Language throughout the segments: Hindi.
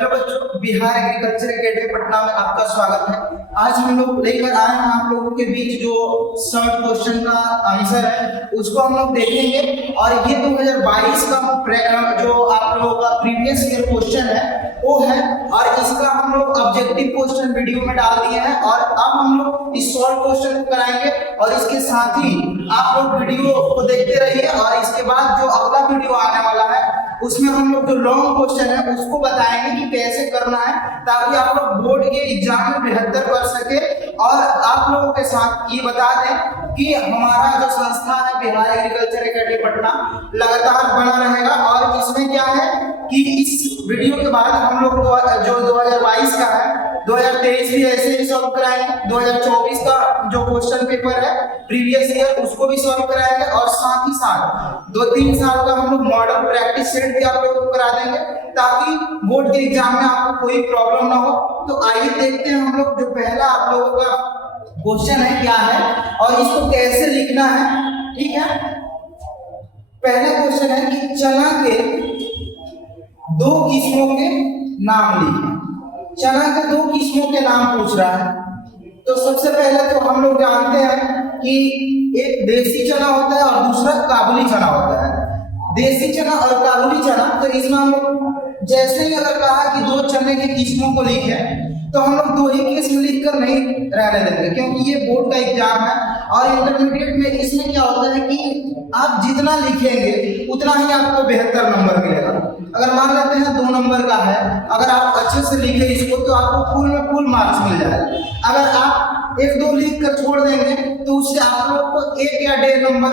हेलो बच्चों, बिहार एग्रीकल्चर एकेडमी पटना में आपका स्वागत है। आज हम लोग लेकर आए हैं आप लोगों के बीच जो शॉर्ट क्वेश्चन का आंसर है उसको हम लोग देखेंगे। और ये 2022 का जो आप लोगों का प्रीवियस ईयर क्वेश्चन है वो है, और इसका हम लोग ऑब्जेक्टिव क्वेश्चन वीडियो में डाल दिए हैं। और अब हम लोग इस शॉर्ट क्वेश्चन को कराएंगे और इसके साथ ही आप लोग वीडियो को देखते रहिए। और इसके बाद जो अगला वीडियो आने वाला है उसमें हम लोग जो लॉन्ग क्वेश्चन है उसको बताएंगे कि कैसे करना है, ताकि आप लोग बोर्ड के एग्जाम में बेहतर कर सके। और आप लोगों के साथ ये बता दें कि हमारा जो संस्था है बिहार एग्रीकल्चर एकेडमी पटना लगातार बना रहेगा। और इसमें क्या है कि इस वीडियो के बाद हम लोग जो 2022 का है 2023 भी ऐसे ही सॉल्व कराएंगे, 2024 का जो क्वेश्चन पेपर है प्रीवियस ईयर उसको भी सॉल्व कराएंगे, और साथ ही साथ 2-3 साल का हम लोग मॉडल प्रैक्टिस सेट भी आप लोगों को करा देंगे, ताकि बोर्ड के एग्जाम में आपको कोई प्रॉब्लम ना हो। तो आइए देखते हैं हम लोग जो पहला आप लोगों का क्वेश्चन है क्या है और इसको कैसे लिखना है। ठीक है, पहला क्वेश्चन है कि चना के 2 किस्मों के नाम लिखिए। चना के 2 किस्मों के नाम पूछ रहा है। तो सबसे पहले तो हम लोग जानते हैं कि एक देसी चना होता है और दूसरा काबुली चना होता है। देसी चना और काबुली चना, तो इसमें हम लोग जैसे ही अगर कहा कि 2 चने की किस्मों को लिखे तो हम लोग 2 ही किस्म लिखकर नहीं रहने देंगे, क्योंकि ये बोर्ड का एग्जाम है। और इंटरमीडिएट में इसमें क्या होता है कि आप जितना लिखेंगे उतना ही आपको बेहतर नंबर मिलेगा। अगर मान लेते हैं 2 नंबर का है, अगर आप अच्छे से लिखे इसको तो आपको फुल में फुल मार्क्स मिल जाएगा। अगर आप 1-2 लिख कर छोड़ देंगे तो उससे आप लोग को 1 या 1.5 नंबर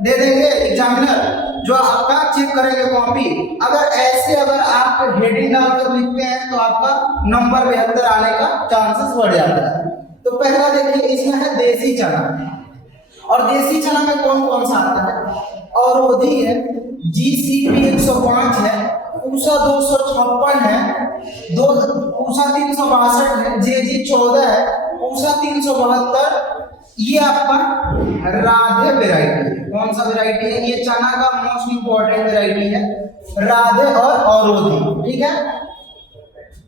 दे देंगे एग्जामिनर, जो आपका चेक करेंगे कॉपी। अगर आप हेडिंग डालकर लिखते हैं तो आपका नंबर बेहतर आने का चांसेस बढ़ जाता है। तो पहला देखिए, इसमें है देसी चना। और देसी चना में कौन कौन सा आता है? औरोधी है, GCP 105 है, पूसा 256 है, पूसा 362 है, JG 14 है, पूसा 372। ये आपका राधे वेराइटी है। कौन सा वेराइटी है? ये चना का मोस्ट इंपॉर्टेंट वेराइटी है, राधे और औरोधी। ठीक है,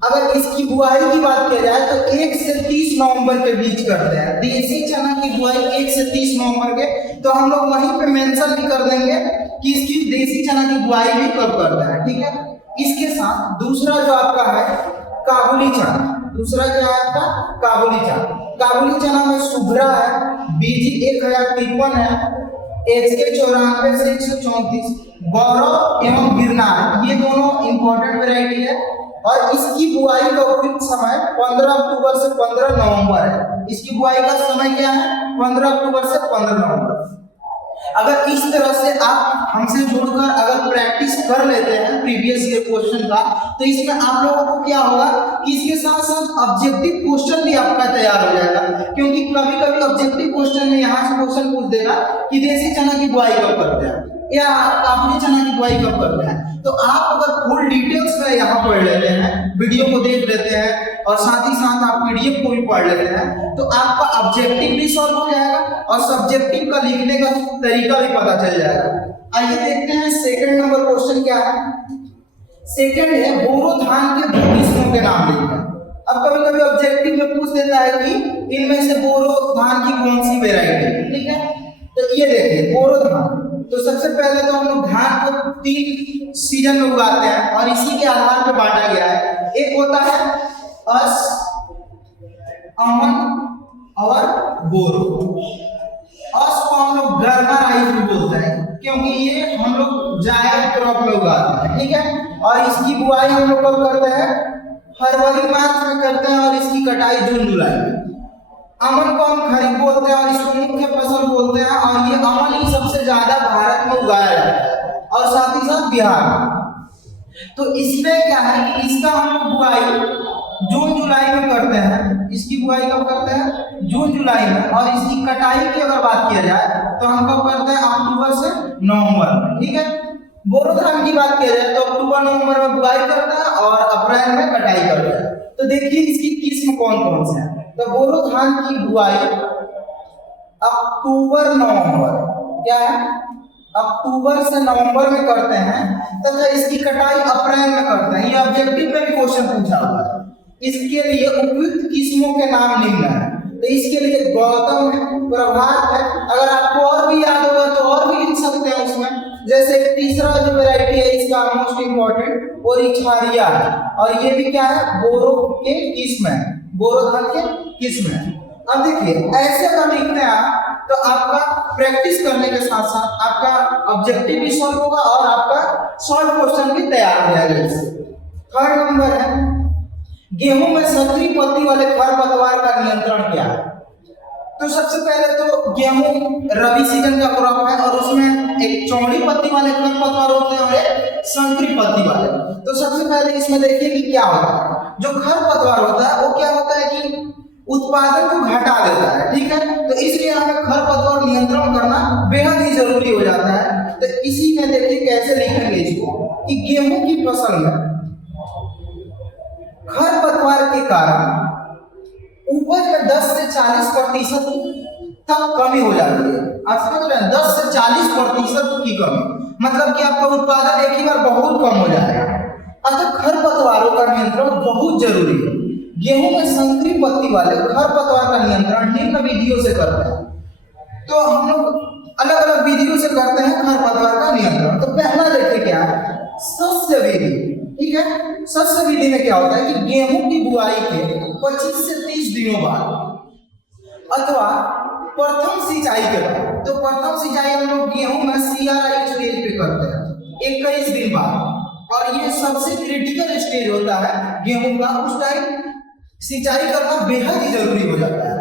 अगर इसकी बुआई की बात की जाए तो 1 से 30 नवंबर के बीच करते हैं। देसी चना की बुआई 1 से 30 नवंबर के, तो हम लोग वहीं पे मेंशन भी कर देंगे कि इसकी देसी चना की बुआई भी कब करते हैं। ठीक है, इसके साथ दूसरा जो आपका है काबुली चना। दूसरा क्या है आपका? काबुली चना। काबुली चना में शुभ्रा है, BG 1053 है, HK 94 से 134, गौरव एवं गिरनार, ये दोनों इंपॉर्टेंट वेराइटी है। और इसकी बुआई का उपयुक्त समय 15 अक्टूबर से 15 नवंबर है। इसकी बुआई का समय क्या है? 15 अक्टूबर से 15 नवंबर। अगर इस तरह से आप हमसे जुड़कर अगर प्रैक्टिस कर लेते हैं प्रीवियस ईयर क्वेश्चन का, तो इसमें आप लोगों को क्या होगा कि इसके साथ साथ ऑब्जेक्टिव क्वेश्चन भी आपका तैयार हो जाएगा। क्योंकि कभी कभी ऑब्जेक्टिव क्वेश्चन में यहाँ से क्वेश्चन पूछ देगा कि देसी चना की बुआई कब करते हैं या काबुली चना की बुआई कब करते हैं। तो आप अगर फुल डिटेल्स में यहाँ पढ़ लेते हैं, वीडियो को देख लेते हैं और साथ ही साथ आप PDF को भी पढ़ लेते हैं, तो आपका ऑब्जेक्टिव भी सॉल्व हो जाएगा और सब्जेक्टिव का लिखने का तरीका भी पता चल जाएगा। आइए देखते हैं सेकंड नंबर क्वेश्चन क्या है। सेकंड है बोरो धान के 2 किस्मों के नाम लिखना। अब कभी कभी ऑब्जेक्टिव में पूछ देता है कि इनमें से बोरो धान की कौन सी वेराइटी। ठीक है, तो ये देखिए बोरो धान। तो सबसे पहले तो हम लोग धान को 3 सीजन में उगाते हैं और इसी के आधार पर बांटा गया है। एक होता है अस, अमन और बोरो। अस को हम लोग गर्मा राइस भी बोलते हैं, क्योंकि ये हम लोग जायद क्रॉप में उगाते हैं। ठीक है, और इसकी बुआई हम लोग कब करते हैं? फरवरी मार्च में करते हैं और इसकी कटाई जून जुलाई में। अमन को हम खरीफ बोलते हैं और इसको मुख्य फसल बोलते हैं, और ये अमन ही सबसे ज्यादा भारत में उगाया जाता है और साथ ही साथ बिहार में। तो इसमें क्या है कि इसका हम लोग बुआई जून जुलाई में करते हैं। इसकी बुआई कब करते हैं? जून जुलाई में। और इसकी कटाई की अगर बात किया जाए तो हम कब करते हैं? अक्टूबर से नवंबर में। ठीक है, बोरो धान की बात किया जाए तो अक्टूबर नवंबर में बुआई करता है और अप्रैल में कटाई करता है। तो देखिए इसकी किस्म कौन कौन से हैं। तो बोरो धान की बुआई अक्टूबर नवंबर, क्या है? अक्टूबर से नवंबर में करते हैं तथा इसकी कटाई अप्रैल में करते हैं। ये ऑब्जेक्टिव में भी क्वेश्चन पूछा हुआ है। इसके लिए उपयुक्त किस्मों के नाम लिखना है। तो इसके लिए गौतम है, प्रभात है, अगर आपको और भी याद होगा तो और भी लिख सकते हैं उसमें। जैसे तीसरा जो वैरायटी है इसका मोस्ट इंपॉर्टेंट ओरिछारिया है, और ये भी क्या है, बोरो के किस्म है, बोरो धान के किस्म है। अब देखिए ऐसे अगर लिखते हैं आप तो आपका प्रैक्टिस करने के साथ साथ आपका ऑब्जेक्टिव भी सॉल्व होगा और आपका शॉर्ट क्वेश्चन भी तैयार हो जाएगा इससे। थर्ड नंबर है गेहूं में संकरी पत्ती वाले खरपतवार का नियंत्रण क्या है। तो सबसे पहले तो गेहूं रबी सीजन का क्रॉप है और उसमें एक चौड़ी पत्ती वाले खरपतवार होते हैं और एक संकरी पत्ती वाले। तो सबसे पहले इसमें देखिए कि क्या होता है। जो खरपतवार होता है वो क्या होता है कि उत्पादन को घटा देता है, ठीक है। तो इसलिए हमें खरपतवार नियंत्रण करना बेहद ही जरूरी हो जाता है। तो इसी में देखिए कैसे लिखेंगे इसको कि गेहूं की फसल में खरपतवार के कारण उपज में 10 से 40% तक कमी हो जाती है। आप समझ रहे हैं, 10 से 40% की कमी, मतलब कि आपका उत्पादन एक ही बार बहुत कम हो जाएगा। अतः खरपतवारों का नियंत्रण बहुत जरूरी है। गेहूं में संकरी पत्ती वाले खरपतवार का नियंत्रण निम्न विधियों से करते हैं। तो हम लोग अलग अलग विधियों से करते हैं खरपतवार का नियंत्रण। तो पहला देखिए क्या है, शस्य विधि, ठीक है। शस्य विधि में क्या होता है कि गेहूं की बुआई के 25 से 30 दिनों बाद अथवा प्रथम सिंचाई के बाद। तो प्रथम सिंचाई हम लोग गेहूं में CRI स्टेज पे करते हैं 21 दिन बाद, और ये सबसे क्रिटिकल स्टेज होता है गेहूं का। उस टाइम सिंचाई करना बेहद ही जरूरी हो जाता है।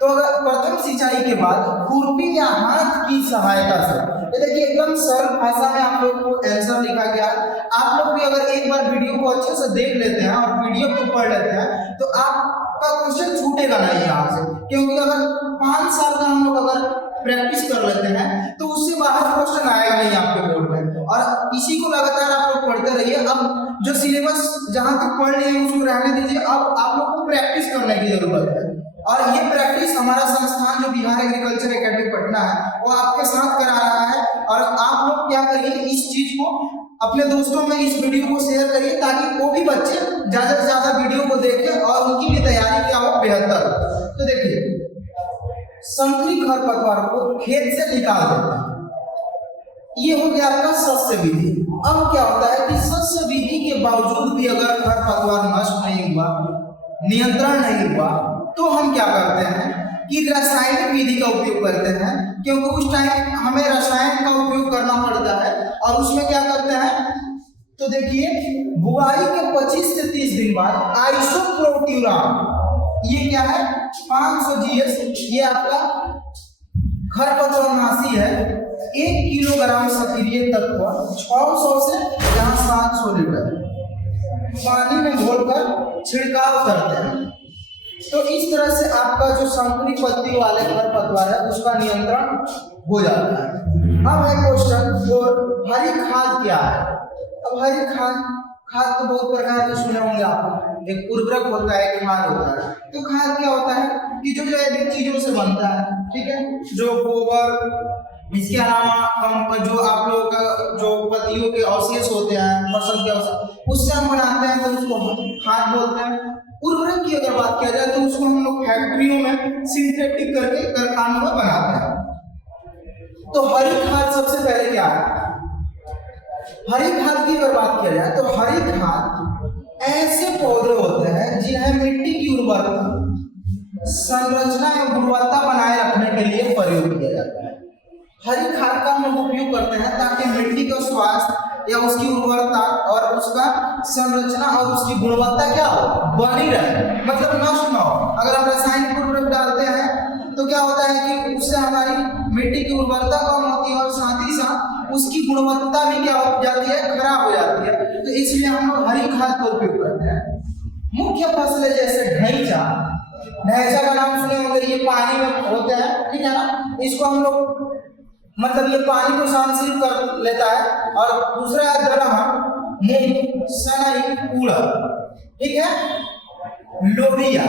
तो अगर प्रथम सिंचाई के बाद खुरपी या हाथ की सहायता से, देखिए एकदम सरल भाषा में आप लोग को आंसर लिखा गया। आप लोग भी अगर एक बार वीडियो को अच्छे से देख लेते हैं और पीडीएफ को पढ़ लेते हैं तो आपका क्वेश्चन छूटेगा नहीं यहाँ से, क्योंकि अगर 5 साल का हम लोग अगर प्रैक्टिस कर लेते हैं तो उससे बाहर क्वेश्चन आएगा नहीं आपके बोर्ड में। और इसी को लगातार आप लोग पढ़ते रहिए। अब जो सिलेबस जहां तक पढ़ लिए उसको रहने दीजिए, अब आप लोग को प्रैक्टिस करने की जरूरत है। और ये प्रैक्टिस हमारा संस्थान जो बिहार एग्रीकल्चर एकेडमी पटना है वो आपके साथ करा रहा है। और आप लोग क्या करिए, इस चीज को अपने दोस्तों में इस वीडियो को शेयर करिए ताकि वो भी बच्चे ज्यादा से ज्यादा वीडियो को देखें और उनकी भी तैयारी क्या हो बेहतर। तो देखिए संकरी खरपतवार को खेत से निकाल देते हैं, ये हो गया आपका शस्य विधि। अब क्या होता है कि शस्य विधि के बावजूद भी अगर खरपतवार नष्ट नहीं हुआ, नियंत्रण नहीं हुआ, तो हम क्या करते हैं कि रासायनिक विधि का उपयोग करते हैं, क्योंकि उस टाइम हमें रसायन का उपयोग करना पड़ता है। और उसमें क्या करते हैं, तो देखिए बुआई के 25 से 30 दिन बाद आइसोप्रोट्यूरान, ये क्या है 500 GS, ये आपका खरपतवारनाशी है। 1 किलोग्राम सक्रिय तत्व 600 से यहाँ 700 लीटर पानी में घोलकर छिड़काव करते हैं। तो इस तरह से आपका जो संकरी पत्ती वाले खरपतवार है उसका नियंत्रण हो जाता है। अब है क्वेश्चन और हरी खाद क्या है। अब हरी खाद तो बहुत प्रकार के सुने होंगे आप, एक उर्वरक होता है, एक खाद होता है। तो खाद क्या होता है कि जो जैविक चीजों से बनता है, ठीक है, जो गोबर, इसके अलावा जो आप लोग का जो पत्तियों के अवशेष होते हैं, फसल के अवशेष, उससे हम बनाते हैं तो उसको खाद बोलते हैं। उर्वरक की अगर बात किया जाए तो उसको हम लोग फैक्ट्रियों में सिंथेटिक करके कारखानों में बनाते हैं। तो हरी खाद सबसे पहले क्या है, हरी खाद की अगर बात किया जाए तो हरी खाद ऐसे पौधे होते हैं जिन्हें मिट्टी की उर्वरता, संरचना एवं गुणवत्ता बनाए रखने के लिए प्रयोग किया जाता है। हरी खाद का हम लोग उपयोग करते हैं ताकि मिट्टी का स्वास्थ्य या उसकी उर्वरता और उसका संरचना और उसकी गुणवत्ता क्या हो, बनी रहे, मतलब नष्ट ना हो। अगर हम रासायनिक उर्वरक डालते हैं तो क्या होता है कि उससे हमारी मिट्टी की उर्वरता कम होती है और साथ ही साथ उसकी गुणवत्ता भी क्या हो जाती है, खराब हो जाती है। तो इसलिए हम लोग हरी खाद का उपयोग करते हैं। मुख्य फसलें जैसे ढैंचा, ढैंचा का नाम सुने होंगे, ये पानी में होते हैं, ठीक है ना। इसको हम लोग मतलब ये पानी को संशील कर लेता है। और दूसरा दलहन, मूंग, सनई, उड़द, ठीक है, लोबिया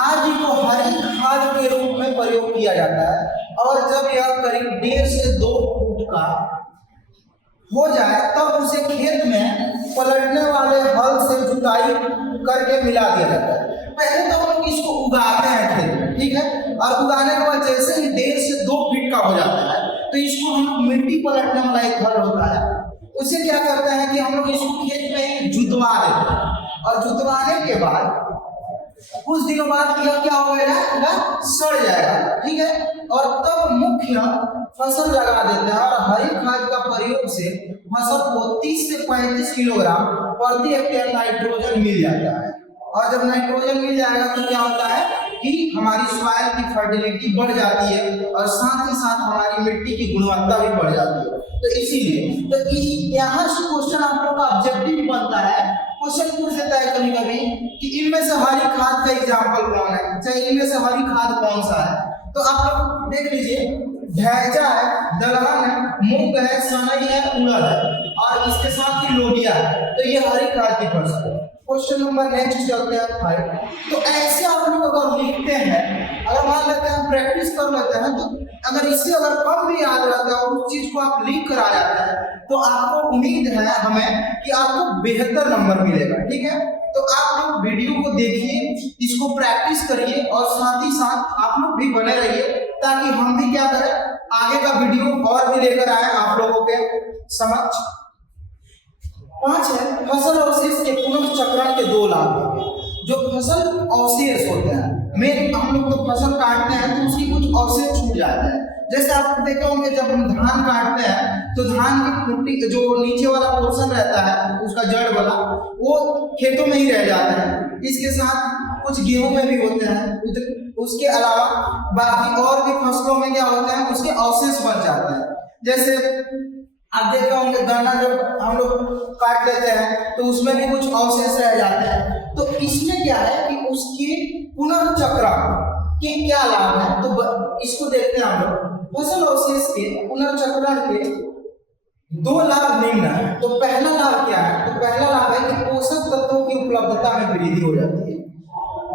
आदि को हरी खाद के रूप में प्रयोग किया जाता है। और जब यह करीब 1.5 से 2 फुट का हो जाए तब उसे खेत में पलटने वाले हल से जुताई करके मिला दिया जाता है। पहले तो हम लोग इसको उगाते हैं खेत में, ठीक है, और उगाने के बाद जैसे ही 1.5 से 2 फीट का हो जाता है तो इसको हम मिट्टी पलटने वाला एक हल होता है, उसे क्या करते हैं कि हम लोग इसको खेत में जुतवा देते हैं, और जुतवाने के बाद कुछ दिनों बाद यह क्या हो जाएगा, सड़ जाएगा, ठीक है, और तब मुख्य फसल लगा देते हैं और हरी खाद का प्रयोग से फसल को 30 से 35 किलोग्राम प्रति हेक्टेयर नाइट्रोजन मिल जाता है। और जब नाइट्रोजन मिल जाएगा तो क्या होता है कि हमारी सॉइल की फर्टिलिटी बढ़ जाती है और साथ ही साथ हमारी मिट्टी की गुणवत्ता भी बढ़ जाती है। तो इसीलिए तो यहाँ से क्वेश्चन आप लोग का ऑब्जेक्टिव बनता है, क्वेश्चन पूछ देता है कभी कभी कि इनमें से हरी खाद का एग्जाम्पल कौन है, चाहे इनमें से हरी खाद कौन सा है। तो आप लोग देख लीजिए, ढैंचा है, दलहन है, मूंग है, सनई है, उड़द है, और इसके साथ ही लोबिया है, तो ये हरी खाद की फसल है। क्वेश्चन नंबर नेक्स्ट चलते हैं 5। तो ऐसे आप लोग अगर लिखते हैं, अगर मान लेते हैं प्रैक्टिस कर लेते हैं, तो अगर इससे अगर कम भी याद रहता है और उस चीज को आप लिख कर आ जाता है तो आपको उम्मीद है हमें कि आपको बेहतर नंबर मिलेगा, ठीक है। तो आप लोग वीडियो को देखिए, इसको प्रैक्टिस करिए और साथ ही साथ आप लोग भी बने रहिए ताकि हम भी क्या करें, आगे का वीडियो और भी लेकर आए आप लोगों के समक्ष। 5 है फसल अवशेष के पुनर्चक्रण के 2 लाभ। जो फसल अवशेष होते हैं, मेन हम लोग तो फसल काटते हैं तो उसकी कुछ अवशेष छूट जाते हैं। जैसे आप देखे होंगे जब हम धान काटते हैं तो धान की खुट्टी जो नीचे वाला पोर्शन रहता है उसका जड़ वाला, वो खेतों में ही रह जाता है। इसके साथ कुछ गेहूं में भी होते हैं, उसके अलावा बाकी और भी फसलों में क्या होता है, उसके अवशेष बच जाते हैं। जैसे आप देखे होंगे गन्ना जब हम लोग काट लेते हैं तो उसमें भी कुछ अवशेष रह जाते हैं। तो इसमें क्या है कि उसके पुनर्चक्रण के क्या लाभ है, तो इसको देखते हैं हम लोग। फसल अवशेष के पुनर्चक्रण के 2 लाभ निम्न है। तो पहला लाभ क्या है, तो पहला लाभ है कि पोषक तत्वों की उपलब्धता में वृद्धि हो जाती है।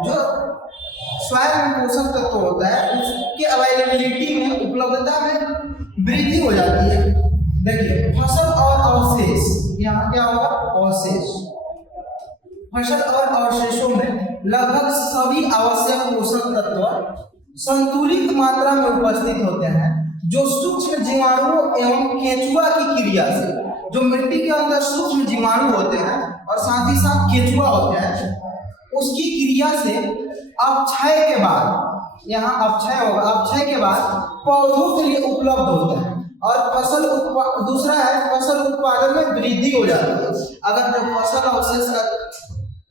जो सॉइल में पोषक तत्व होता है उसके अवेलेबिलिटी में, उपलब्धता में वृद्धि हो जाती है। देखिए फसल और अवशेष, यहाँ क्या होगा, अवशेष। फसल और अवशेषों में लगभग सभी आवश्यक पोषक तत्व संतुलित मात्रा में उपस्थित होते हैं, जो सूक्ष्म जीवाणुओं एवं केंचुआ की क्रिया से, जो मिट्टी के अंदर सूक्ष्म जीवाणु होते हैं और साथ ही साथ केंचुआ होते हैं, उसकी क्रिया से अपक्षय के बाद, यहाँ अपक्षय होगा, अपक्षय के बाद पौधों के लिए उपलब्ध होते हैं। और दूसरा है फसल उत्पादन में वृद्धि हो जाती है। अगर जब फसल अवशेष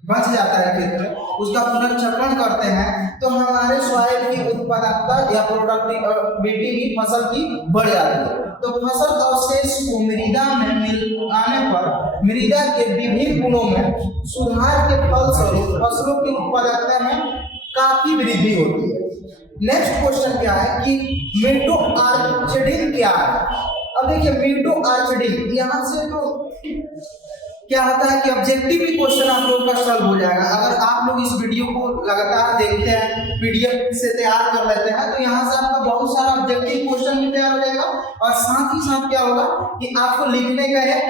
बच जाता है खेत में, उसका पुनर्चक्रण करते हैं तो हमारे सॉइल की उत्पादकता या प्रोडक्टिविटी भी फसल की बढ़ जाती है। तो फसल अवशेष को मृदा में मिलाने पर मृदा के विभिन्न गुणों में सुधार के फलस्वरूप फसलों की उत्पादकता में काफी वृद्धि होती है। नेक्स्ट क्वेश्चन क्या है कि मीडो आर्चर्डिंग क्या है। अब देखिए मीडो आर्चर्डिंग, यहाँ से तो क्या होता है कि ऑब्जेक्टिव भी क्वेश्चन आप लोगों का सॉल्व हो जाएगा। अगर आप लोग इस वीडियो को लगातार देखते हैं, पीडीएफ से तैयार कर लेते हैं, तो यहाँ से आपका बहुत सारा ऑब्जेक्टिव क्वेश्चन भी तैयार हो जाएगा और साथ ही साथ क्या होगा कि आपको लिखने का एक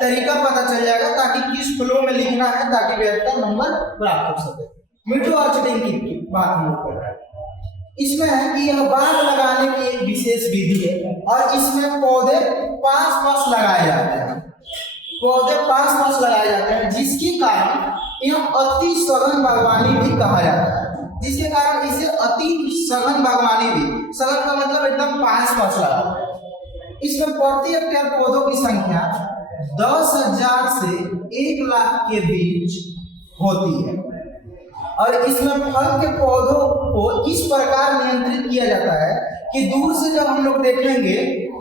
तरीका पता चल जाएगा ताकि किस फ्लो में लिखना है ताकि बेहतर नंबर प्राप्त हो सके। मीडो आर्चर्डिंग की बात हम लोग कर रहे हैं। इसमें है कि यह बाग लगाने की एक विशेष विधि है और इसमें पौधे पास लगाए जाते हैं, पौधे पास लगाए जाते हैं, जिसके कारण यह अति सघन बागवानी भी कहा जाता है। जिसके कारण इसे अति सघन बागवानी भी, सघन का मतलब एकदम पास लगा। इसमें प्रति हेक्टेयर पौधों की संख्या 10,000 से 1 लाख के बीच होती है और इसमें फल के पौधों को इस प्रकार नियंत्रित किया जाता है कि दूर से जब हम लोग देखेंगे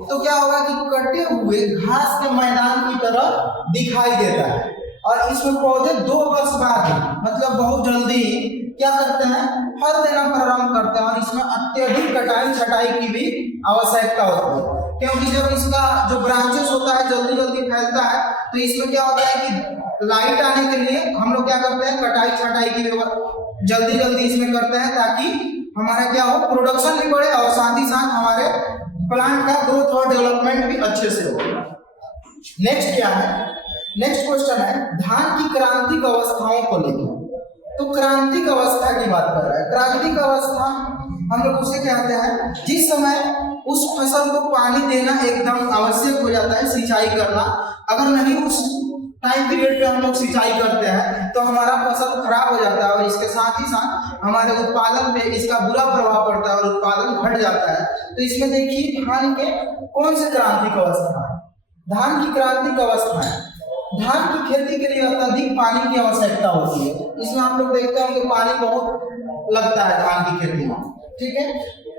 तो क्या होगा कि कटे हुए घास के मैदान की तरह दिखाई देता है। और इसमें पौधे 2 वर्ष बाद मतलब बहुत जल्दी क्या करते हैं, फल देना प्रारंभ करते हैं और इसमें अत्यधिक कटाई छटाई की भी आवश्यकता होती है, क्योंकि जब इसका जो ब्रांचेस होता है जल्दी फैलता है तो इसमें क्या होता है कि लाइट आने के लिए हम लोग क्या करते हैं, कटाई छटाई की जल्दी इसमें करते हैं ताकि हमारा क्या हो, प्रोडक्शन भी बढ़े और साथ ही साथ हमारे प्लांट का ग्रोथ और डेवलपमेंट भी अच्छे से हो। नेक्स्ट क्या है, नेक्स्ट क्वेश्चन है धान की क्रांतिक अवस्थाओं को लेकर। तो क्रांतिक अवस्था की बात कर रहा है। क्रांतिक अवस्था हम लोग उसे कहते हैं जिस समय उस फसल को पानी देना एकदम आवश्यक हो जाता है, सिंचाई करना। अगर नहीं उस टाइम पीरियड पे हम लोग सिंचाई करते हैं तो हमारा फसल खराब हो जाता है और इसके साथ ही साथ हमारे उत्पादन पे इसका बुरा प्रभाव पड़ता है और उत्पादन घट जाता है। तो इसमें देखिए धान के कौन से क्रांतिक अवस्था है, धान की क्रांतिक अवस्था है। धान की खेती के लिए अत्यधिक पानी की आवश्यकता होती है। इसमें आप लोग देखते हैं कि पानी बहुत लगता है धान की खेती में, ठीक है।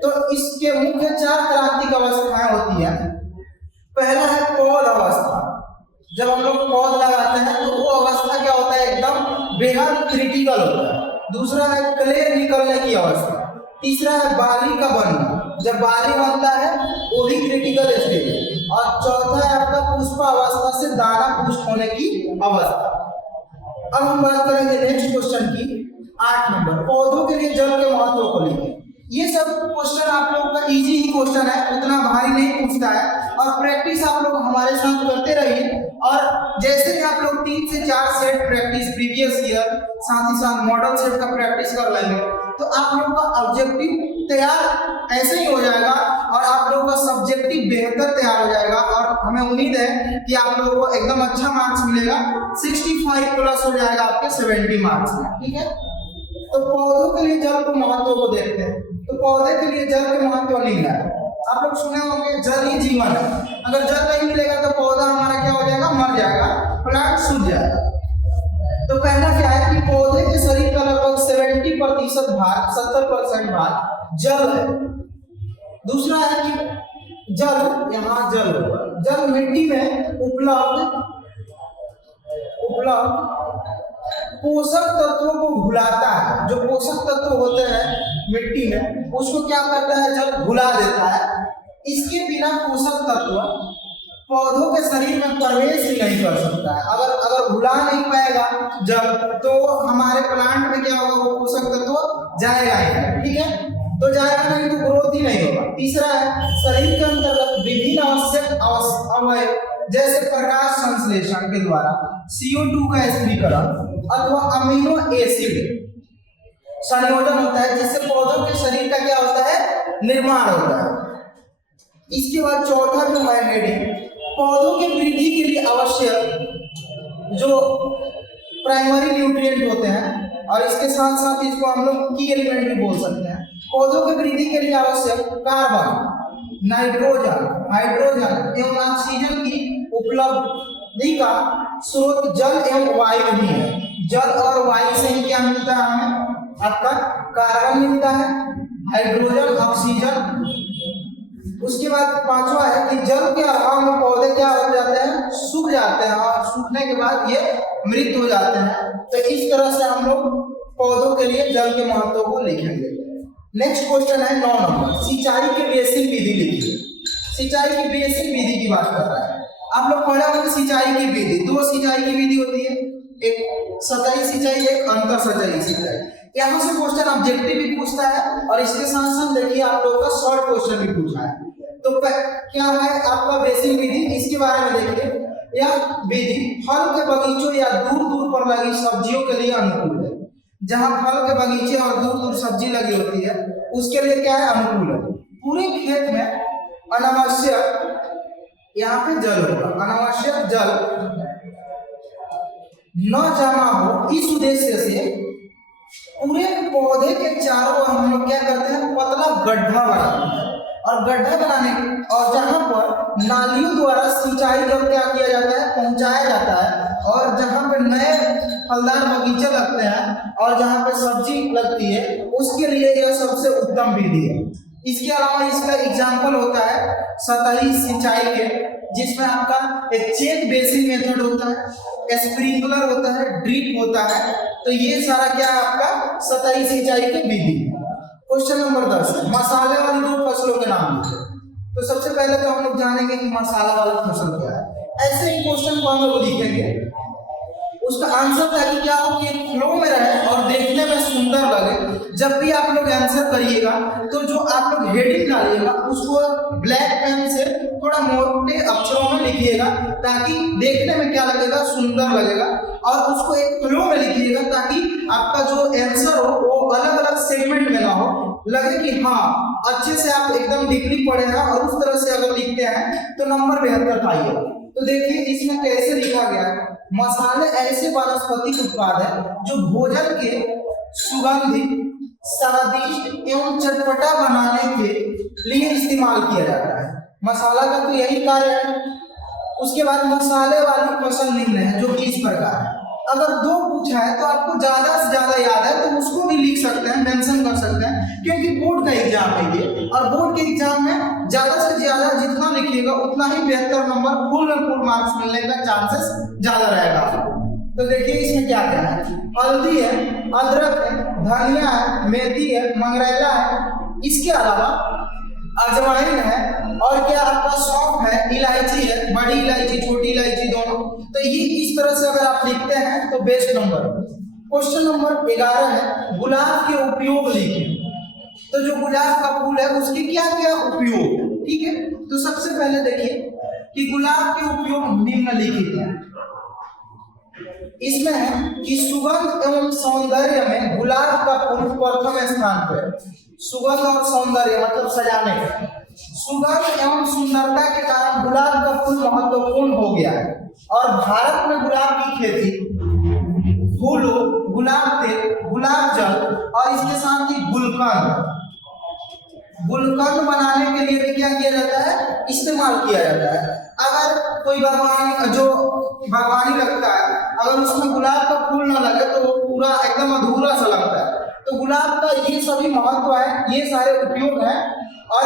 तो इसके मुख्य 4 क्रांतिक अवस्थाएं होती है। पहला है पौध अवस्था। जब हम लोग पौध लगाते हैं तो वो अवस्था क्या होता है, एकदम बेहद क्रिटिकल होता है। दूसरा है कलेर निकलने की अवस्था। तीसरा है बाली का बनना, जब बाली बनता है वो भी क्रिटिकल स्टेज है। और चौथा है आपका पुष्प अवस्था से दाना पुष्ट होने की अवस्था। अब हम बात करेंगे नेक्स्ट क्वेश्चन की, 8 नंबर, पौधों के लिए जल के महत्व को लेकर। ये सब क्वेश्चन आप लोगों का इजी ही क्वेश्चन है, उतना भारी नहीं पूछता है। और प्रैक्टिस आप लोग हमारे साथ करते रहिए। और जैसे भी आप लोग 3 से 4 सेट प्रैक्टिस प्रीवियस ईयर साथ ही साथ मॉडल सेट का प्रैक्टिस कर लेंगे तो आप लोगों का ऑब्जेक्टिव तैयार ऐसे ही हो जाएगा और आप लोगों का सब्जेक्टिव बेहतर तैयार हो जाएगा। और हमें उम्मीद है कि आप लोगों को एकदम अच्छा मार्क्स मिलेगा, 65 प्लस हो जाएगा आपके 70 मार्क्स में, ठीक है। तो पौधों के लिए जल के महत्व को देखते हैं। तो पौधे के लिए जल के महत्व नहीं है, आप लोग सुने होंगे जल ही जीवन है। अगर जल नहीं मिलेगा तो पौधा हमारा क्या हो जाएगा, मर जाएगा, प्लांट सूख जाएगा। तो पहला क्या है कि पौधे के शरीर का लगभग 70% भाग, 70% भाग जल है। दूसरा है कि जल, यहाँ जल होगा, जल मिट्टी में उपलब्ध पोषक तत्वों को घुलाता है। जो पोषक तत्व होते हैं मिट्टी में उसको क्या करता है, जल घुला देता है। इसके बिना पोषक तत्व पौधों के शरीर में प्रवेश ही नहीं कर सकता है। अगर घुला नहीं पाएगा जल तो हमारे प्लांट में क्या होगा, वो पोषक तत्व जाएगा ही, ठीक है। तो जाएगा नहीं तो ग्रोथ ही नहीं होगा। तीसरा है शरीर के अंतर्गत विभिन्न आवश्यक अवयव जैसे प्रकाश संश्लेषण के द्वारा CO2 का स्थिरीकरण अथवा अमीनो एसिड संयोजन होता है, जिससे पौधों के शरीर का क्या होता है, निर्माण होता है। इसके बाद चौथा जो है हेडिंग, पौधों की वृद्धि के लिए आवश्यक जो प्राइमरी न्यूट्रिएंट होते हैं और इसके साथ साथ इसको हम लोग की एलिमेंट भी बोल सकते हैं। पौधों की वृद्धि के लिए आवश्यक कार्बन, नाइट्रोजन, हाइड्रोजन एवं ऑक्सीजन की उपलब्धि का स्रोत जल एवं वायु भी है। जल और वायु से ही क्या मिलता है हमें, आपका कार्बन मिलता है, हाइड्रोजन, ऑक्सीजन। उसके बाद पांचवा है कि जल के अभाव में पौधे क्या हो जाते हैं, सूख जाते हैं और सूखने के बाद ये मृत हो जाते हैं। तो इस तरह से हम लोग पौधों के लिए जल के महत्व को लिखेंगे। नेक्स्ट क्वेश्चन है 9 नंबर, सिंचाई की बेसिक विधि लिखिए। सिंचाई की बेसिक विधि की बात कर रहा है। आप लोग पढ़े होंगे सिंचाई की विधि, 2 सिंचाई की विधि होती है, एक सतही सिंचाई, एक अंतर सतही सिंचाई। यहाँ से क्वेश्चन ऑब्जेक्टिव भी पूछता है और इसके साथ साथ देखिए आप लोगों का शॉर्ट क्वेश्चन भी पूछा है। तो क्या है आपका बेसिक विधि, इसके बारे में देखिए। यह विधि फल के बगीचों या दूर दूर पर लगी सब्जियों के लिए अनुकूल है। जहाँ फल के बगीचे और दूर दूर सब्जी लगी होती है उसके लिए क्या है, अनुकूल है। पूरे खेत में अनावश्यक यहाँ पे जल होगा, अनावश्यक जल न जमा हो, इस उद्देश्य से पूरे पौधे के चारों हम लोग क्या करते हैं, पतला गड्ढा बनाते हैं। और गड्ढा बनाने और जहां पर नालियों द्वारा सिंचाई जल क्या किया जाता है, पहुंचाया जाता है। और जहां पे नए फलदार बगीचे लगते हैं और जहां पे सब्जी लगती है उसके लिए यह सबसे उत्तम विधि है। इसके अलावा इसका एग्जाम्पल होता है सतही सिंचाई के, जिसमें आपका एक चेक बेसिन मेथड होता है, स्प्रिंकलर होता है, ड्रिप होता है। तो ये सारा क्या है आपका सतही सिंचाई की विधि। क्वेश्चन नंबर 10, मसाले वाली 2 फसलों के नाम लिखिए। तो सबसे पहले तो हम लोग जानेंगे कि मसाला वाला फसल क्या है। ऐसे ही क्वेश्चन को हम लोग लिखेंगे, उसका आंसर ताकि क्या हो कि फ्लो में रहे और देखने में सुंदर लगे। जब भी आप लोग आंसर आंसर करिएगा तो जो आप लोग हेडिंग डालिएगा उसको ब्लैक पेन से थोड़ा मोटे अक्षरों में लिखिएगा, ताकि देखने में क्या लगेगा, सुंदर लगेगा। और उसको एक फ्लो में लिखिएगा ताकि आपका जो आंसर हो वो अलग अलग सेगमेंट में ना हो, लगे कि हाँ अच्छे से आप एकदम डीपली पढ़े हैं। और उस तरह से अगर लिखते हैं तो नंबर बेहतर पाइएगा। तो देखिए इसमें कैसे लिखा गया है, मसाले ऐसे वानस्पतिक उत्पाद है जो भोजन के सुगंधित, स्वादिष्ट एवं चटपटा बनाने के लिए इस्तेमाल किया जाता है। मसाला का तो यही कार्य है। उसके बाद मसाले वाली फसल निम्न है, जो कि इस प्रकार है। अगर दो पूछा है तो आपको ज्यादा से ज्यादा याद है तो उसको भी लिख सकते हैं, मेंशन कर सकते हैं, क्योंकि बोर्ड का एग्जाम है ये। और बोर्ड के एग्जाम में ज्यादा से ज्यादा जितना लिखिएगा उतना ही बेहतर नंबर, फुल मार्क्स मिलने का चांसेस ज्यादा रहेगा। तो देखिए इसमें क्या क्या है, हल्दी है, अदरक है, धनिया है, मेथी है, मंगरेला है, इसके अलावा अजवाइन है, और क्या आपका सौंफ है, इलायची है, बड़ी इलायची, छोटी इलायची दोनों। तो ये इस तरह से अगर आप लिखते हैं तो बेस्ट नंबर। क्वेश्चन नंबर 11 है, गुलाब के उपयोग लिखें। तो जो गुलाब का फूल है उसके क्या क्या उपयोग है, ठीक है। तो सबसे पहले देखिए कि गुलाब के उपयोग निम्नलिखित हैं। इसमें है कि सुगंध एवं सौंदर्य में गुलाब का फूल प्रथम स्थान पर। सुगंध और सौंदर्य मतलब सजाने का, सुगंध एवं सुंदरता के कारण गुलाब का फूल महत्वपूर्ण हो गया है। और भारत में गुलाब की खेती, फूलों, गुलाब तेल, गुलाब जल और इसके साथ ही गुलकंद बनाने के लिए भी क्या किया जाता है, इस्तेमाल किया जाता है। अगर कोई बागवानी लगता है, अगर उसमें गुलाब का फूल ना लगे तो वो पूरा एकदम अधूरा सा लगता है। तो गुलाब का ये सभी महत्व है, ये सारे उपयोग हैं। और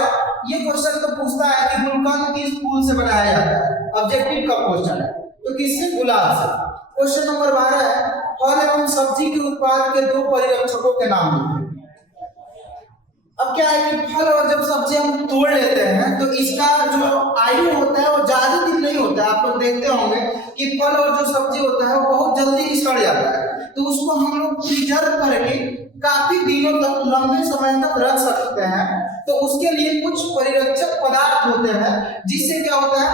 ये क्वेश्चन तो पूछता है कि गुलकंद किस फूल से बनाया जाता है, ऑब्जेक्टिव का क्वेश्चन है, तो किससे, गुलाब से। क्वेश्चन नंबर 12 है, फल एवं सब्जी के उत्पाद के दो परिरक्षकों के नाम लिखिए। अब क्या है कि फल और जब सब्जी हम तोड़ लेते हैं तो इसका जो आयु होता है वो ज्यादा दिन नहीं होता है। आप लोग देखते होंगे कि फल और जो सब्जी होता है वो बहुत जल्दी सड़ जाता है, तो उसको हम लोग प्रिजर्व करके काफी दिनों तक, लंबे समय तक रख सकते हैं। तो उसके लिए कुछ परिरक्षक पदार्थ होते हैं जिससे क्या होता है,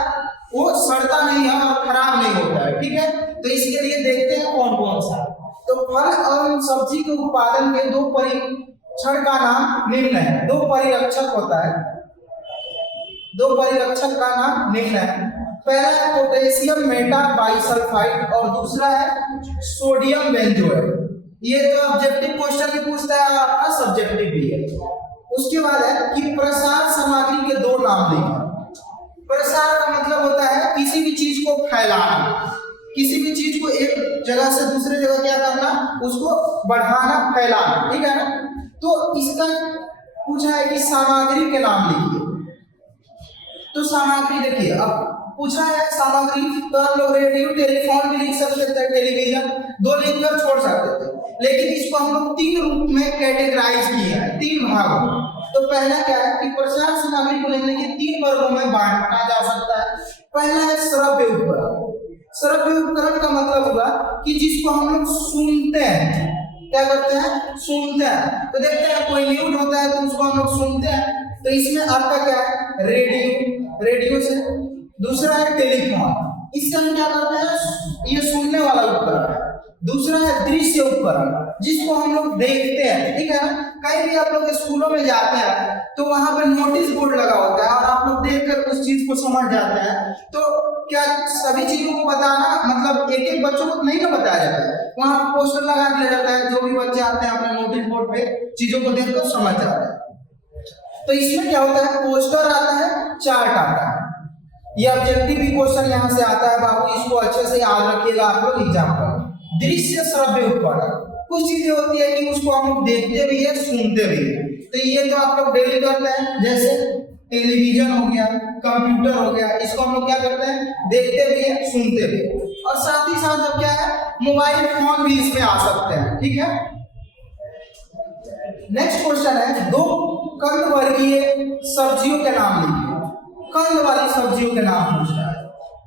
वो सड़ता नहीं है और खराब नहीं होता है, ठीक है। तो इसके लिए देखते हैं कौन कौन सा। तो फल और सब्जी के उत्पादन के दो क्षण का नाम निम्न है। दो परिरक्षक होता है, दो परिरक्षक का नाम निम्न है। पहला है पोटेशियम मेटाबाइसल्फाइड और दूसरा है सोडियम बेंजोएट। ये तो ऑब्जेक्टिव क्वेश्चन भी पूछता है, आपका सब्जेक्टिव भी है। उसके बाद है कि प्रसार सामग्री के दो नाम लिखें। प्रसार का मतलब होता है किसी भी चीज को फैलाना, किसी भी चीज को एक जगह से दूसरे जगह क्या करना, उसको बढ़ाना, फैलाना, ठीक है ना। तो इसका पूछा है कि सामग्री के नाम लिखिए। तो सामग्री देखिए, अब पूछा है सामग्री, तो हम लोग रेडियो टेलीफोन भी लिख सकते थे, टेलीविजन, दो लिखकर छोड़ सकते थे। लेकिन इसको हम लोग तीन रूप में कैटेगराइज किया है, तीन भागों में। तो पहला क्या है कि प्रसार सामग्री को लेने के तीन वर्गों में बांटा जा सकता है। पहला है श्रव्य उपकरण। श्रव्य उपकरण का मतलब हुआ कि जिसको हम लोग सुनते हैं, क्या करते हैं, सुनते हैं। तो देखते हैं कोई न्यूज होता है तो उसको हम लोग सुनते हैं। तो इसमें आपका क्या है, रेडियो, रेडियो से। दूसरा है टेलीफोन, इससे हम क्या करते हैं, ये सुनने वाला उपकरण है। दूसरा है दृश्य उपकरण, जिसको हम लोग देखते हैं, ठीक है ना। कहीं भी आप लोग स्कूलों में जाते हैं तो वहां पर नोटिस बोर्ड लगा होता है और आप लोग देखकर उस चीज को समझ जाते हैं। तो क्या सभी चीजों को बताना, मतलब एक एक बच्चों को नहीं ना बताया जाता है, वहां पोस्टर लगा दिया जाता है, जो भी बच्चे आते हैं अपने नोटिस बोर्ड पे चीजों को देखकर समझ जाते हैं। तो इसमें क्या होता है, पोस्टर आता है, चार्ट आता है। ये ऑब्जेक्टिव भी क्वेश्चन यहाँ से आता है बाबू, इसको अच्छे से याद रखिएगा आप लोग एग्जाम पर। दृश्य श्रव्य उपकरण, कुछ चीजें होती है कि उसको हम लोग देखते भी है, सुनते भी है। तो ये तो आप लोग डेली करते हैं, जैसे टेलीविजन हो गया, कंप्यूटर हो गया, इसको हम लोग क्या करते हैं, देखते भी है, सुनते भी है। और साथ ही साथ अब क्या है, मोबाइल फोन भी इसमें आ सकते हैं, ठीक है। नेक्स्ट क्वेश्चन है, दो कंद वर्गीय सब्जियों के नाम लिखिए। कंद वाली सब्जियों के नाम पूछना है।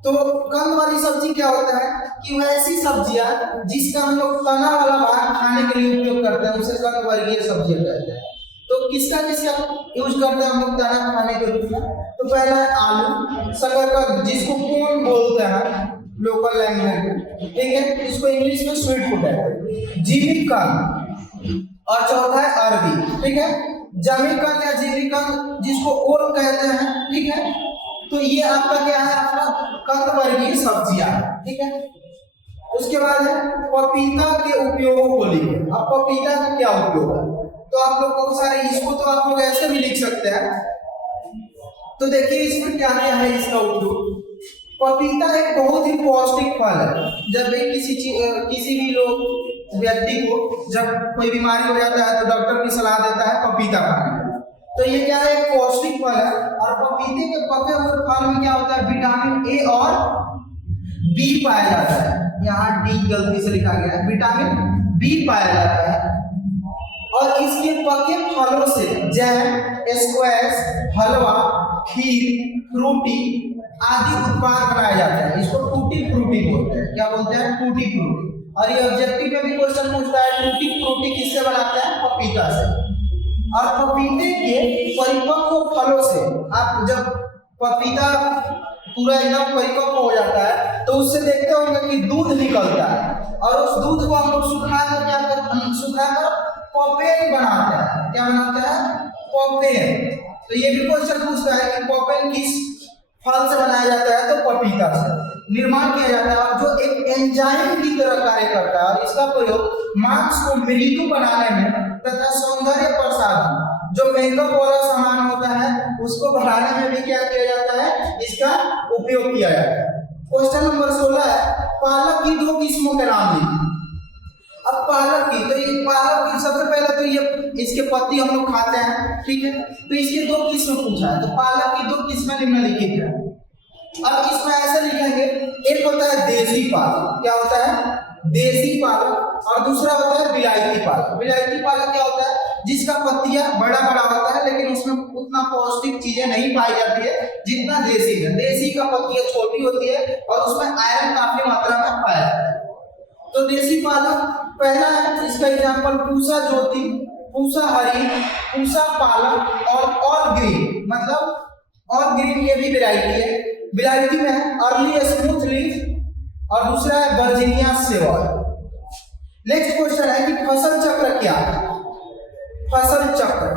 तो कंद वाली सब्जी क्या होता है कि वैसी सब्जियां जिसका हम लोग तना वाला भाग खाने के लिए उपयोग करते हैं, उसे कंद वर्गीय सब्जियां कहते हैं। तो किसका किसका यूज करते हैं हम लोग दाना खाने के रूप में? तो पहला है आलू, शकरकंद जिसको कौन बोलते हैं लोकल लैंग्वेज में, ठीक है, इसको इंग्लिश में स्वीट पोटैटो, जीविकंद, और चौथा है अरबी, ठीक है, जमीकंद या जीविकंद जिसको ओल कहते हैं, ठीक है। तो ये आपका क्या है, आपका कंद वर्गीय सब्जियां, ठीक है। उसके बाद है पपीता के उपयोगों को लिखे। अब पपीता का क्या उपयोग है, तो आप लोग बहुत सारे, इसको तो आप लोग ऐसे भी लिख सकते हैं। तो देखिए इसमें क्या क्या है इसका उपयोग। पपीता एक बहुत ही पौष्टिक फल है। जब भी किसी भी लोग व्यक्ति को जब कोई बीमारी हो जाता है तो डॉक्टर भी सलाह देता है पपीता खाने का। तो ये क्या है, एक पौष्टिक फल है। और पपीते के पके हुए फल में क्या होता है, विटामिन ए और बी पाया जाता है। यहाँ डी गलती से लिखा गया है, विटामिन बी पाया जाता है। और इसके पके फलों से जैम, स्क्वैश, हलवा, खीर, फ्रूटी आदि उत्पाद बनाए जाते हैं। इसको टूटी फ्रूटी बोलते हैं। क्या बोलते हैं, टूटी फ्रूटी। और ये ऑब्जेक्टिव में भी क्वेश्चन पूछता है टूटी फ्रूटी किससे बनाते हैं, पपीता से। और पपीते के परिपक्व फलों से, आप जब पपीता पूरा एकदम परिपक्व हो जाता है तो उससे देखते होंगे कि दूध निकलता है। और उस दूध को हम लोग सुखाकर पॉपेन बनाते हैं। क्या बनाते हैं, पॉपेन। तो ये भी क्वेश्चन पूछता है कि पॉपेन किस फल से बनाया जाता है, तो पपीता से निर्माण किया जाता है। और जो एक एंजाइम की तरह कार्य करता है। और इसका प्रयोग मांस को मृदु बनाने में तथा सौंदर्य प्रसाधन, जो मेकअप वाला सामान होता है उसको बढ़ाने में भी क्या किया जाता है, इसका उपयोग किया जाता है। क्वेश्चन नंबर 16 है, पालक की 2 किस्मों के नाम लिखिए। अब पालक की, तो ये पालक की सबसे पहले तो ये इसके पत्ती हम लोग खाते हैं, ठीक है। तो इसके 2 किस्म पूछा है, तो पालक की 2 किस्में निम्नलिखित है। अब इसमें ऐसे लिखेंगे, एक होता है देसी पालक। क्या होता है, देसी पालक। और दूसरा होता है विलायती पालक। विलायती पालक क्या होता है, जिसका पत्तियां बड़ा बड़ा होता है लेकिन उसमें उतना पौष्टिक चीजें नहीं पाई जाती है जितना देसी में। देसी का पत्तियां छोटी होती है और उसमें आयरन काफी मात्रा में पाया जाता है। तो देसी पालक पहला है, इसका एग्जाम्पल पूसा ज्योति, पूसा हरी, पूसा पालक और ग्रीन, मतलब और ग्रीन ये भी वैरायटी है। वैरायटी में है अर्ली स्मूथ लीफ और दूसरा है वर्जीनिया सेवॉल। नेक्स्ट क्वेश्चन है कि फसल चक्र क्या है। फसल चक्र,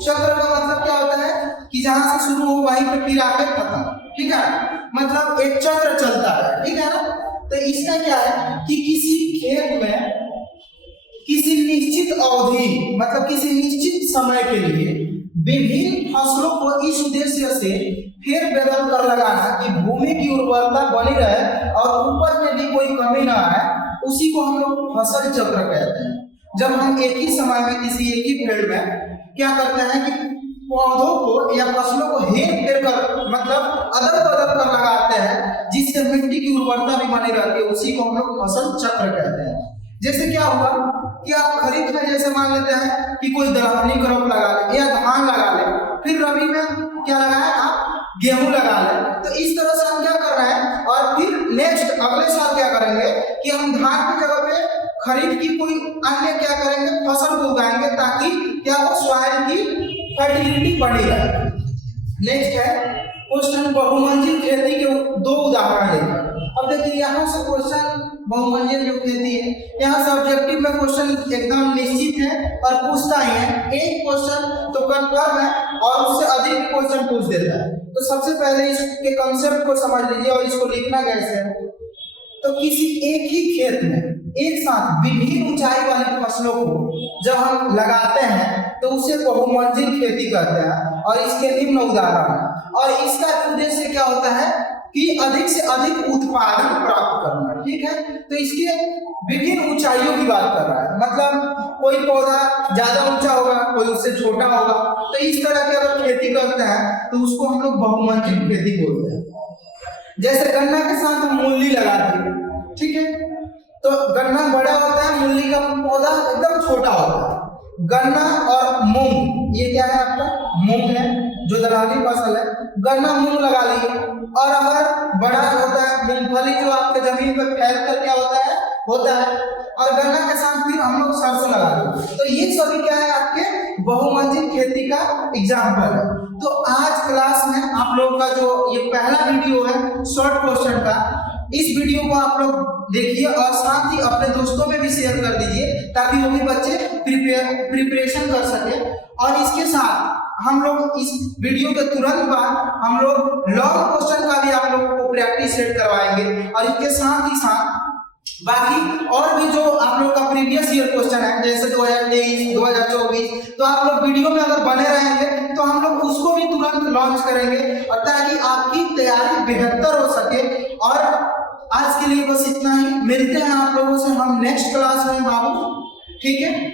चक्र का मतलब क्या होता है कि जहां से शुरू हो वहीं पे फिर आके खत्म, ठीक है, मतलब एक चक्र चलता है, ठीक है ना। तो इसका क्या है कि किसी खेत में किसी निश्चित अवधि, मतलब किसी निश्चित समय के लिए विभिन्न फसलों को इस उद्देश्य से फिर बदल कर लगाना कि भूमि की उर्वरता बनी रहे और ऊपर में भी कोई कमी ना आए, उसी को हम लोग फसल चक्र कहते हैं। जब हम एक ही समय में किसी एक ही फील्ड में क्या करते हैं कि पौधों को या फसलों को हेर फेर कर, मतलब अदल बदल कर लगाते हैं जिससे मिट्टी की उर्वरता भी बनी रहती है, उसी को हम लोग फसल चक्र कहते हैं। जैसे क्या हुआ कि आप खरीफ में जैसे मान लेते हैं कि कोई दलहनी क्रॉप लगा ले या धान लगा ले, फिर रबी में क्या लगाए आप, गेहूं लगा ले। तो इस तरह से हम क्या कर रहे हैं, और फिर नेक्स्ट अगले साल क्या करेंगे कि हम धान की जगह पे खरीफ की कोई अन्य क्या करेंगे, फसल को उगाएंगे ताकि क्या हो, सॉइल की फर्टिलिटी बढ़ी रहे। नेक्स्ट है क्वेश्चन बहुमंजिल खेती के 2 उदाहरण लेकर। अब देखिए यहाँ से क्वेश्चन बहुमंजिल जो खेती है, यहाँ से ऑब्जेक्टिव में क्वेश्चन एकदम निश्चित है और पूछता ही है। एक क्वेश्चन तो कंफर्म है और उससे अधिक क्वेश्चन पूछ देता है। तो सबसे पहले इसके कंसेप्ट को समझ लीजिए और इसको लिखना कैसे है। तो किसी एक ही खेत में एक साथ विभिन्न ऊंचाई वाली फसलों को जब हम लगाते हैं तो उसे बहुमंजिल खेती कहते हैं। और इसके निम्न उदाहरण है। और इसका उद्देश्य क्या होता है कि अधिक से अधिक उत्पादन प्राप्त करना, ठीक है। तो इसके विभिन्न ऊंचाइयों की बात कर रहा है, मतलब कोई पौधा ज्यादा ऊंचा होगा, कोई उससे छोटा होगा। तो इस तरह की अगर खेती करते हैं तो उसको हम लोग बहुमंजिल खेती बोलते हैं। जैसे गन्ना के साथ हम मूली लगाते हैं, ठीक है। तो गन्ना बड़ा होता है, मूली का पौधा एकदम छोटा होता है। गन्ना और मूंग, ये क्या है आपका, मूंग है जो दलहनी फसल है। गन्ना मूंग लगा लिए। और अगर बड़ा होता है मूंगफली जो आपके जमीन पे फैल कर क्या होता है। और गन्ना के साथ फिर हम लोग सरसों लगा देते। तो ये सभी क्या है, आपके बहुमंजिल खेती का एग्जाम्पल है। तो आज क्लास में आप लोगों का जो ये पहला वीडियो है शॉर्ट क्वेश्चन का, इस वीडियो को आप लोग देखिए और साथ ही अपने दोस्तों में भी शेयर कर दीजिए ताकि वो भी बच्चे प्रिपरेशन कर सके। और इसके साथ हम लोग इस वीडियो के तुरंत बाद हम लोग लॉन्ग क्वेश्चन का भी आप लोगों को प्रैक्टिस सेट करवाएंगे और इसके साथ ही साथ बाकी और भी जो आप लोग का प्रीवियस ईयर क्वेश्चन है जैसे 2023, 2024, तो आप लोग वीडियो में अगर बने रहेंगे तो हम लोग उसको भी तुरंत लॉन्च करेंगे और ताकि आपकी तैयारी बेहतर हो सके। और आज के लिए बस इतना ही, मिलते हैं आप लोगों से हम नेक्स्ट क्लास में बाबू, ठीक है।